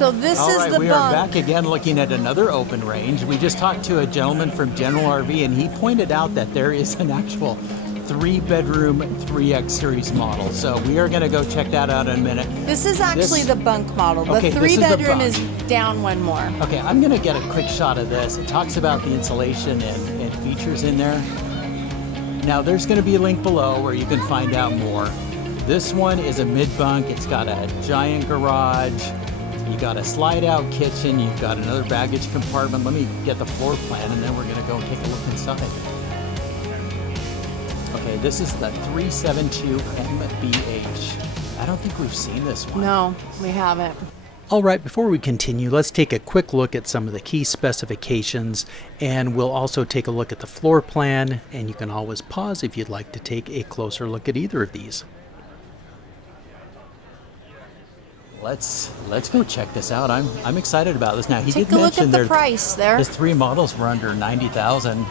So this All is right, the we are bunk. back again looking at another open range. We just talked to a gentleman from General RV, and he pointed out that there is an actual 3-bedroom 3X series model. So we are going to go check that out in a minute. This is actually the bunk model. The Okay, this is the 3-bedroom bunk. is down one more. Okay, I'm going to get a quick shot of this. It talks about the insulation and features in there. Now, there's going to be a link below where you can find out more. This one is a mid-bunk. It's got a giant garage. You got a slide-out kitchen. You've got another baggage compartment. Let me get the floor plan, and then we're going to go and take a look inside. Okay, this is the 372 MBH. I don't think we've seen this one. No, we haven't. All right, before we continue, let's take a quick look at some of the key specifications, and we'll also take a look at the floor plan, and you can always pause if you'd like to take a closer look at either of these. Let's go check this out. I'm excited about this. Now, he Take did a look mention at the price there. His 3 models were under 90,000.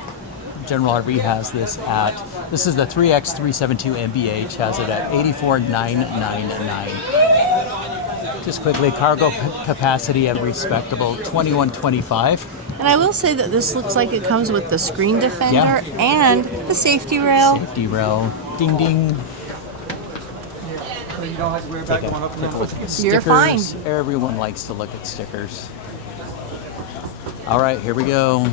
General RV has this at, this is the 3X 372 MBH, has it at 84,999. Just quickly, cargo capacity at respectable 2125. And I will say that this looks like it comes with the screen defender and the safety rail. Safety rail, ding ding. Take a look at the stickers. You're fine. Everyone likes to look at stickers. All right, here we go.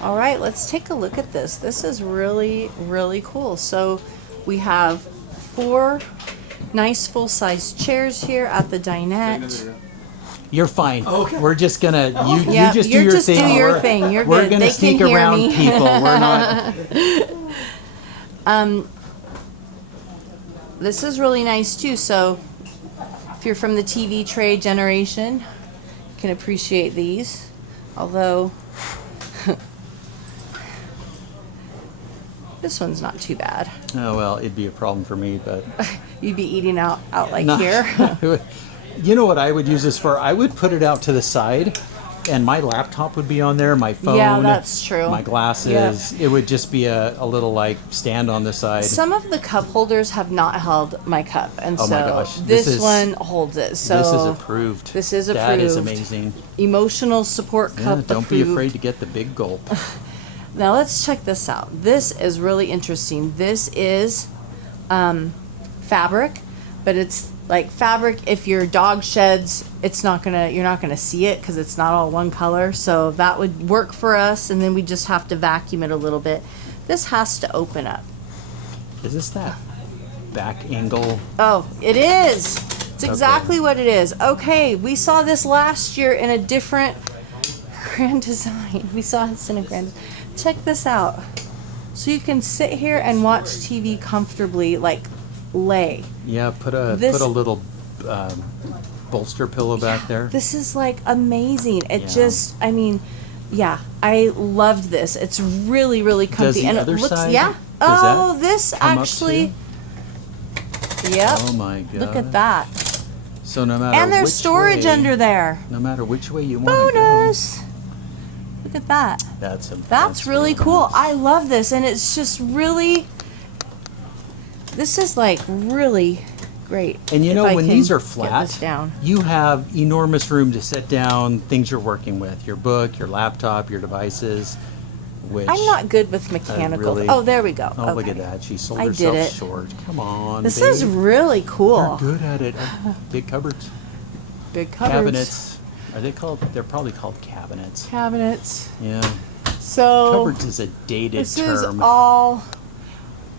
All right, let's take a look at this. This is really, really cool. So we have 4 nice full-size chairs here at the dinette. You're fine. Okay. We're just gonna you Yeah, just do you your just thing. do your thing. You're we're good. gonna They sneak can hear around me. people. We're not. This is really nice too. So if you're from the TV tray generation, you can appreciate these. Although this one's not too bad. Oh well, it'd be a problem for me, but You'd be eating out like no. here. You know what I would use this for? I would put it out to the side, and my laptop would be on there, my phone. Yeah, that's true. My glasses. Yep. It would just be a little like stand on the side. Some of the cup holders have not held my cup, and Oh so my gosh. this one holds it. So this is approved. This is approved. That is amazing. Emotional support Yeah, cup don't approved. be afraid to get the big gulp. Now let's check this out. This is really interesting. This is fabric, but it's like fabric. If your dog sheds, you're not gonna see it because it's not all one color. So that would work for us, and then we just have to vacuum it a little bit. This has to open up. Is this that back angle? Oh, it is. It's exactly what it is. Okay, we saw this last year in a different grand design. We saw this in a grand. Check this out. So you can sit here and watch TV comfortably, like lay. Yeah, put a little bolster pillow back there. This is like amazing. It Yeah. just, I mean, yeah, I loved this. It's really, really comfy. Does the and other it looks, side, yeah. does Oh, that this come up actually, too? yep. Oh my god. Look at that. So no matter And there's which storage way, under there. No matter which way you want to go. Bonus. Look at that. That's really cool. I love this, and it's just really. This is like really great. And you know, when these are get flat, this down. you have enormous room to sit down, things you're working with, your book, your laptop, your devices. Which I'm not good with mechanical. really- Oh, there we go. Oh, look Okay. at that. She sold I herself did it. short. Come on, This babe. is really cool. You're good at it. Big cupboards. Big cupboards. Cabinets. Are they called? They're probably called cabinets. Cabinets. Yeah. So Cupboards is a dated this term. is all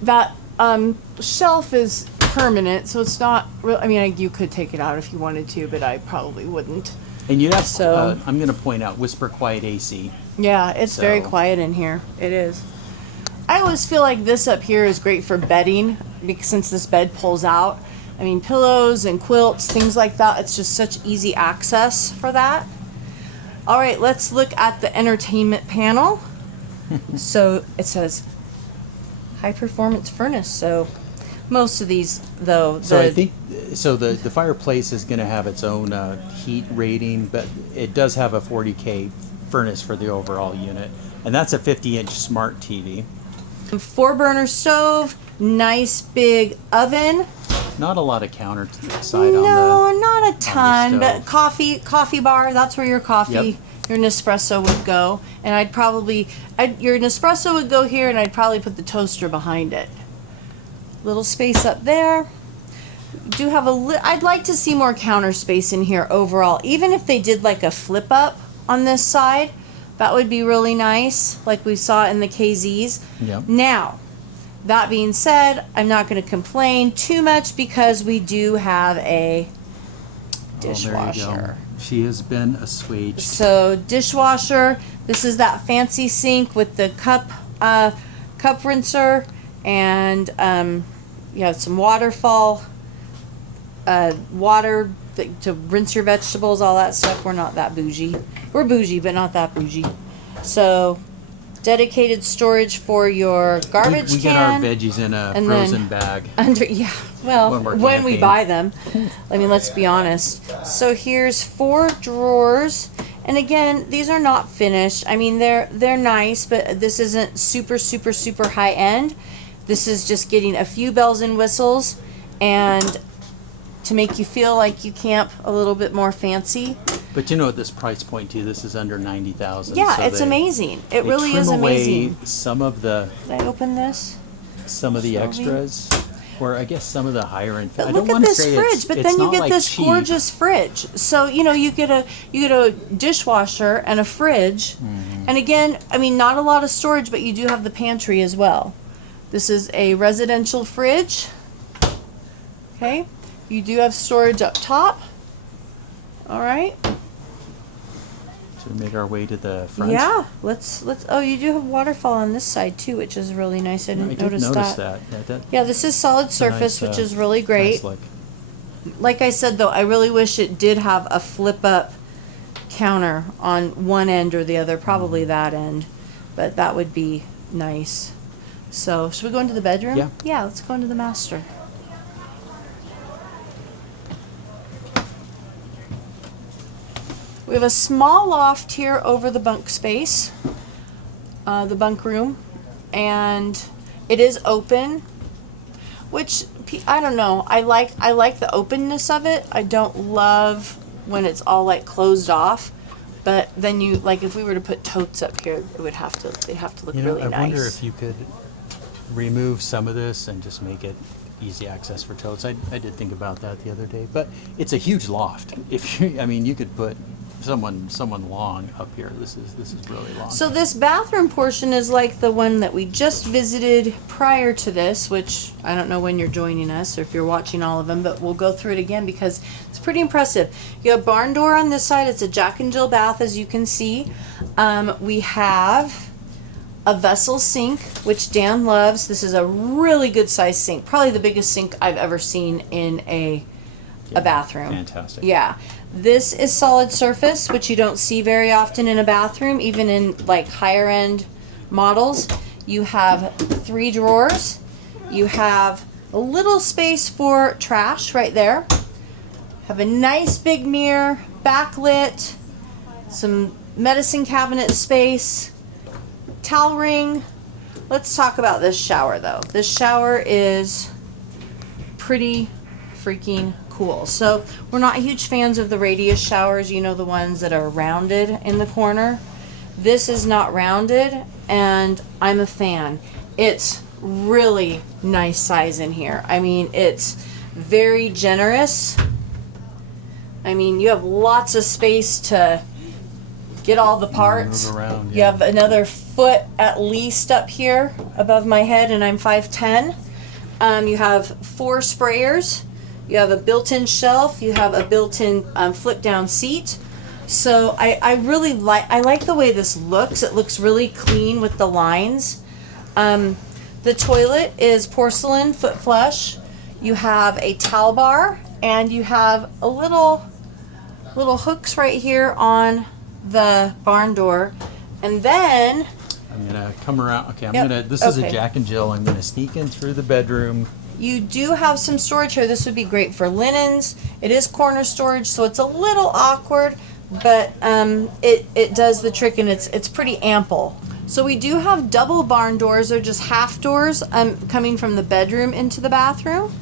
that shelf is permanent, so it's not real. I mean, you could take it out if you wanted to, but I probably wouldn't. And you have, So- I'm going to point out, whisper quiet AC. Yeah, it's very So- quiet in here. It is. I always feel like this up here is great for bedding because since this bed pulls out. I mean, pillows and quilts, things like that. It's just such easy access for that. All right, let's look at the entertainment panel. So it says high performance furnace. So most of these, though, So I think the fireplace is going to have its own heat rating, but it does have a 40K furnace for the overall unit, and that's a 50-inch smart TV. 4-burner stove, nice big oven. Not a lot of counter side No, on the. not a ton, but stove. coffee bar, that's where your coffee, Yep. your Nespresso would go. And your Nespresso would go here, and I'd probably put the toaster behind it. Little space up there. Do have I'd like to see more counter space in here overall. Even if they did like a flip up on this side, that would be really nice, like we saw in the KZs. Yep. Now, that being said, I'm not going to complain too much because we do have a dishwasher. Oh, there you go. She has been assuaged. So dishwasher, this is that fancy sink with the cup rinser, and you have some waterfall water to rinse your vegetables, all that stuff. We're not that bougie. We're bougie, but not that bougie. So dedicated storage for your garbage we get our veggies in a and frozen then bag. When we camping. buy them. I mean, let's be honest. So here's 4 drawers. And again, these are not finished. I mean, they're nice, but this isn't super, super, super high end. This is just getting a few bells and whistles and to make you feel like you camp a little bit more fancy. But you know, at this price point too, this is under 90,000. Yeah, so it's amazing. It really is trim away amazing. some of the Did I open this? slowly. Extras, or I guess some of the higher end. But I look don't at want to this say fridge, but it's then you not get like this cheap. gorgeous fridge. So you get a dishwasher and a fridge, and again, I mean, not a lot of storage, but you do have the pantry as well. This is a residential fridge. Okay, you do have storage up top. All right. Should we make our way to the front? Yeah, let's. Oh, you do have waterfall on this side too, which is really nice. I I didn't did notice that. that. Yeah, this is solid surface, nice, which is really great. nice look. Like I said, though, I really wish it did have a flip-up counter on one end or the other, probably that end, but that would be nice. So, should we go into the bedroom? Yeah. Yeah, let's go into the master. We have a small loft here over the bunk space, the bunk room, and it is open, which I don't know. I like the openness of it. I don't love when it's all like closed off, but then you like if we were to put totes up here, they'd have to look really I nice. wonder if you could remove some of this and just make it easy access for totes. I did think about that the other day, but it's a huge loft. If you, I mean, you could put someone long up here. This is really long. So this bathroom portion is like the one that we just visited prior to this, which I don't know when you're joining us or if you're watching all of them, but we'll go through it again because it's pretty impressive. You have barn door on this side. It's a Jack and Jill bath, as you can see. We have a vessel sink, which Dan loves. This is a really good sized sink, probably the biggest sink I've ever seen in a bathroom. Fantastic. Yeah. This is solid surface, which you don't see very often in a bathroom, even in like higher end models. You have 3 drawers. You have a little space for trash right there. Have a nice big mirror, backlit, some medicine cabinet space, towel ring. Let's talk about this shower though. This shower is pretty freaking cool. So we're not huge fans of the radius showers, you know, the ones that are rounded in the corner. This is not rounded and I'm a fan. It's really nice size in here. I mean, it's very generous. I mean, you have lots of space to get all the parts. Move around, You yeah. have another foot at least up here above my head and I'm 5'10". You have 4 sprayers. You have a built-in shelf. You have a built-in flip-down seat. So I really like the way this looks. It looks really clean with the lines. The toilet is porcelain, foot flush. You have a towel bar, and you have a little hooks right here on the barn door. And then I'm gonna come around. Okay, Yep, this is a okay. Jack and Jill. I'm gonna sneak in through the bedroom. you do have some storage here. This would be great for linens. It is corner storage, so it's a little awkward, but it does the trick, and it's pretty ample. So we do have double barn doors, or just half doors coming from the bedroom into the bathroom.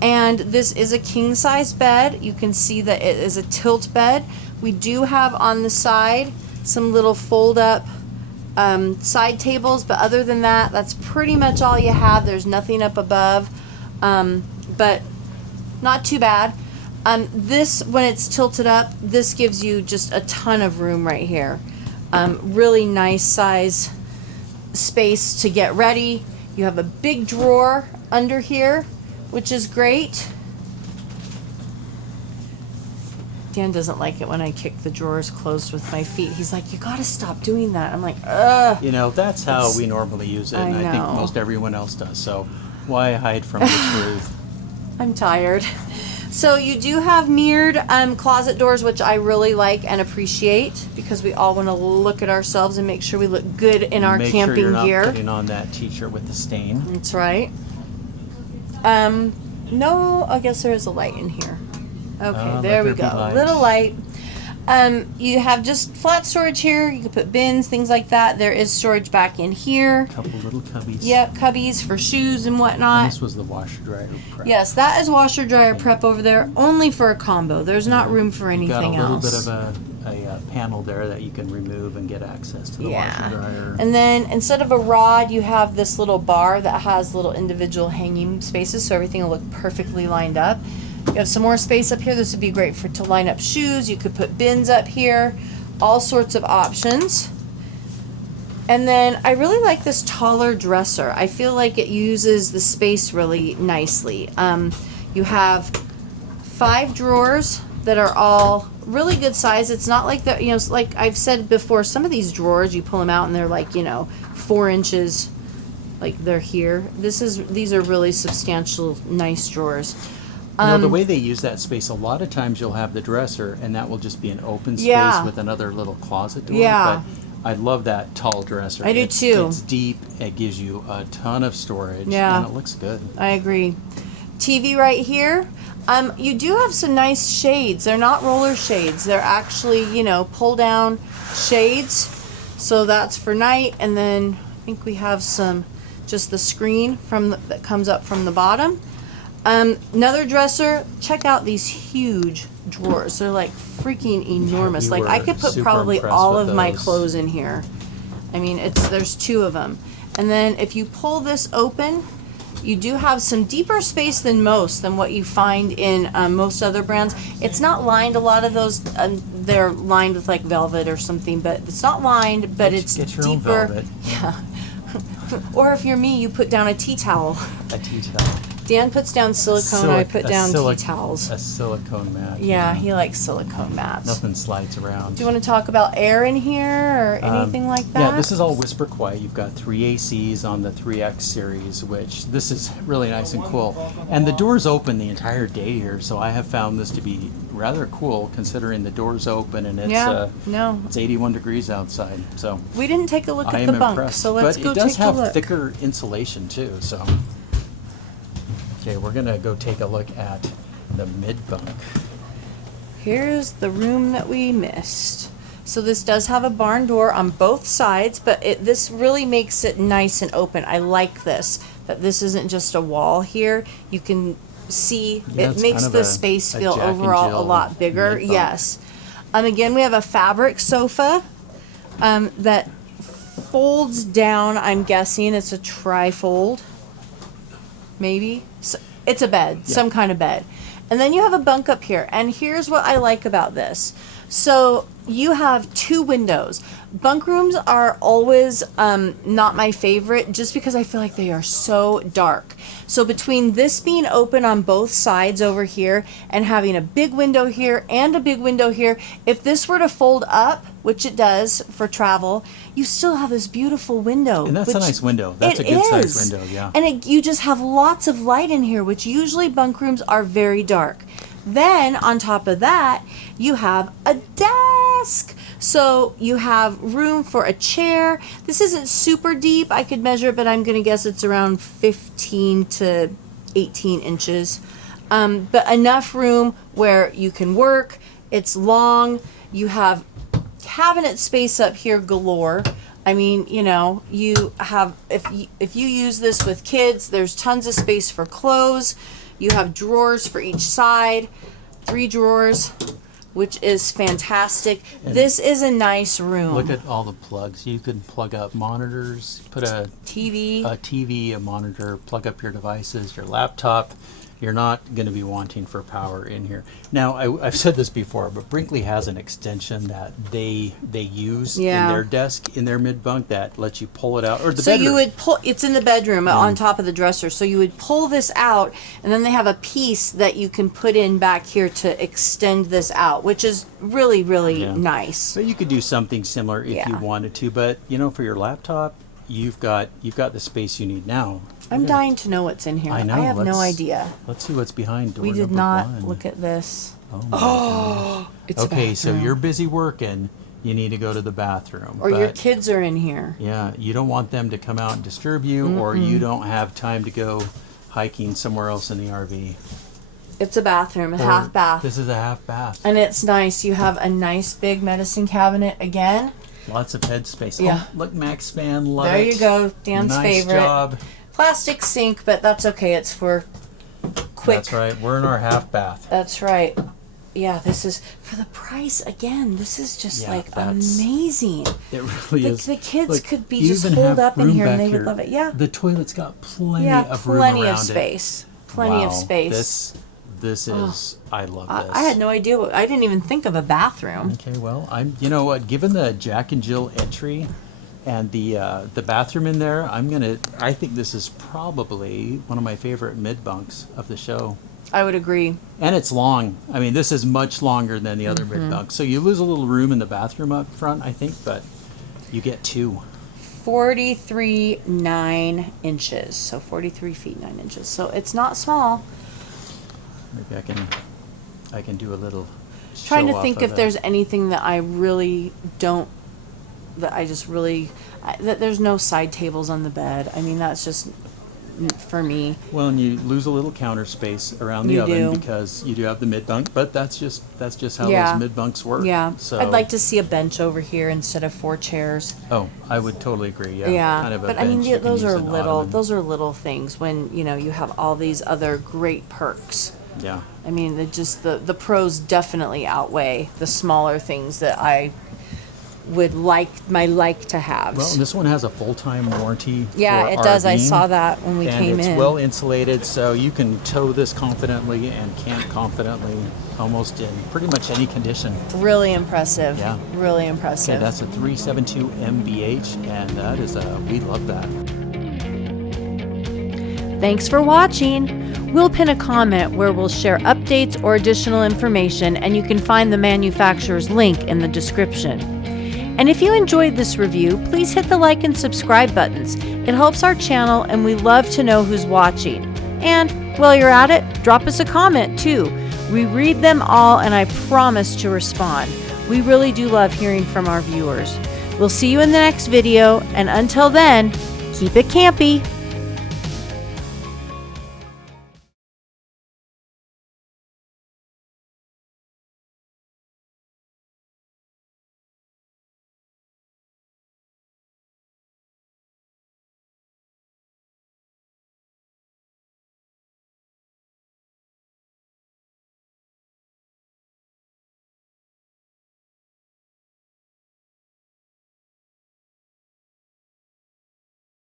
And this is a king size bed. You can see that it is a tilt bed. We do have on the side some little fold up side tables, but other than that, that's pretty much all you have. There's nothing up above, but not too bad. This, when it's tilted up, this gives you just a ton of room right here. Really nice size space to get ready. You have a big drawer under here, which is great. Dan doesn't like it when I kick the drawers closed with my feet. He's like, you gotta stop doing that. I'm like, ugh. You know, that's how we normally use it, and I think most everyone else does. So why hide from the truth? I'm tired. So you do have mirrored closet doors, which I really like and appreciate, because we all want to look at ourselves and make sure we look good in our Make camping sure you're not gear. putting on that t-shirt with the stain. That's right. No, I guess there is a light in here. Okay, there we go. Little light. You have just flat storage here. You can put bins, things like that. There is storage back in here. Couple little cubbies. Yep, cubbies for shoes and whatnot. And this was the washer dryer prep. Yes, that is washer dryer prep over there, only for a combo. There's not room for You've anything got a little else. bit of a panel there that you can remove and get access to the washer dryer. And then instead of a rod, you have this little bar that has little individual hanging spaces, so everything will look perfectly lined up. You have some more space up here. This would be great to line up shoes. You could put bins up here, all sorts of options. And then I really like this taller dresser. I feel like it uses the space really nicely. You have 5 drawers that are all really good size. It's not like that, you know, like I've said before, some of these drawers, you pull them out and they're like, you know, 4 inches, like they're here. These are really substantial, nice drawers. You know, the way they use that space, a lot of times you'll have the dresser and that will just be an open space with another little closet door. Yeah. But I love that tall dresser. I do too. It's deep, it gives you a ton of storage, Yeah. and it looks good. I agree. TV right here. You do have some nice shades. They're not roller shades. They're actually, you know, pull down shades. So that's for night. And then I think we have some, just the screen that comes up from the bottom. Another dresser. Check out these huge drawers. They're like freaking enormous. You Like were I could put super probably impressed all with of my those. clothes in here. I mean, there's 2 of them. And then if you pull this open, you do have some deeper space than what you find in most other brands. It's not lined. A lot of those, they're lined with like velvet or something, but it's not lined, but it's Get your deeper. own velvet. Yeah. Or if you're me, you put down a tea towel. A tea towel. Dan puts down silicone, I put down tea towels. A silicone mat. Yeah, he likes silicone mats. Nothing slides around. Do you want to talk about air in here or anything like that? Yeah, this is all whisper quiet. You've got 3 ACs on the 3X series, which this is really nice and cool. And the doors open the entire day here, so I have found this to be rather cool considering the doors open and it's it's 81 degrees outside. So we didn't take a look I at am the bunk, impressed. so let's but go it does take a look. have thicker insulation too, so. Okay, we're gonna go take a look at the mid-bunk. Here's the room that we missed. So this does have a barn door on both sides, but this really makes it nice and open. I like this, that this isn't just a wall here. You can see, Yeah, it it's makes kind of the a space feel Jack and overall a Jill lot bigger. mid-bunk. Yes. Again, we have a fabric sofa that folds down. I'm guessing it's a tri-fold. Maybe. So it's a bed, some kind of bed. And then you have a bunk up here. And here's what I like about this. So you have 2 windows. Bunk rooms are always not my favorite just because I feel like they are so dark. So between this being open on both sides over here and having a big window here and a big window here, if this were to fold up, which it does for travel, you still have this beautiful window. And that's a nice window. That's a good size window, yeah. And you just have lots of light in here, which usually bunk rooms are very dark. Then on top of that, you have a desk. So you have room for a chair. This isn't super deep. I could measure it, but I'm going to guess it's around 15 to 18 inches. But enough room where you can work. It's long. You have cabinet space up here galore. I mean, you know, you have, if you use this with kids, there's tons of space for clothes. You have drawers for each side, 3 drawers, which is fantastic. And this is a nice room. Look at all the plugs. You can plug up monitors, put a TV, a monitor, plug up your devices, your laptop. You're not going to be wanting for power in here. Now, I've said this before, but Brinkley has an extension that they use in their desk, in their mid-bunk, that lets you pull it out. Or the bedroom. You would pull, it's in the bedroom on top of the dresser. So you would pull this out, and then they have a piece that you can put in back here to extend this out, which is really, really nice. But you could do something similar if you wanted to. But, you know, for your laptop, you've got the space you need now. I'm dying to know what's in here. I know. I have no idea. Let's see what's behind door We did number not 1. look at this. Oh, it's okay. a So you're busy working. You need to go to the bathroom. Or your kids are in here. Yeah, you don't want them to come out and disturb you, or you don't have time to go hiking somewhere else in the RV. It's a bathroom, a half bath. This is a half bath. And it's nice. You have a nice big medicine cabinet again. Lots of head space. Yeah. Oh, look, Max fan, love it. There you go, Dan's favorite. Nice job. Plastic sink, but that's okay. It's for quick. That's right. We're in our half bath. That's right. Yeah, this is for the price again. This is just like amazing. It really is. The kids Look, could be you just even holed have up in room here and back they here. would love it. Yeah. The toilet's got plenty of room plenty around of space. Plenty Wow. of space. This is. I love this. I had no idea. I didn't even think of a bathroom. Okay, well, you know what? Given the Jack and Jill entry and the bathroom in there, I think this is probably one of my favorite mid-bunks of the show. I would agree. And it's long. I mean, this is much longer than the other mid-bunks. So you lose a little room in the bathroom up front, I think, but you get 2. 43 9 inches. So 43 feet 9 inches. So it's not small. Maybe I can do a little Trying to show think off if of there's anything that I really don't, that I just really, that there's no side tables on the bed. I mean, that's just for me. Well, and you lose a little counter space around the You oven do. because you do have the mid-bunk, but that's just how Yeah. those mid-bunks work. Yeah. So, I'd like to see a bench over here instead of 4 chairs. Oh, I would totally agree. Yeah. Yeah. Kind of a But I mean, bench you can those use are an little, ottoman. those are little things when, you know, you have all these other great perks. Yeah. I mean, the pros definitely outweigh the smaller things that I would like to have. Well, this one has a full-time warranty. Yeah, for it does. I RVing, saw that when we came and it's in. well insulated, so you can tow this confidently and camp confidently, almost in pretty much any condition. Really impressive. Yeah. Really impressive. Okay, that's a 372 MBH, and that is we love that. Thanks for watching. We'll pin a comment where we'll share updates or additional information, and you can find the manufacturer's link in the description. And if you enjoyed this review, please hit the like and subscribe buttons. It helps our channel, and we love to know who's watching. And while you're at it, drop us a comment too. We read them all, and I promise to respond. We really do love hearing from our viewers. We'll see you in the next video, and until then, keep it campy.